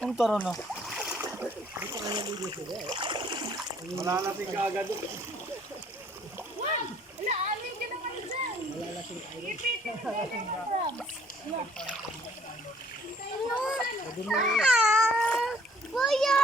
Ang taro na. Malalasing ka agad. Wala, amin ka naman dyan. Ipitin ka na crabs. Kuya!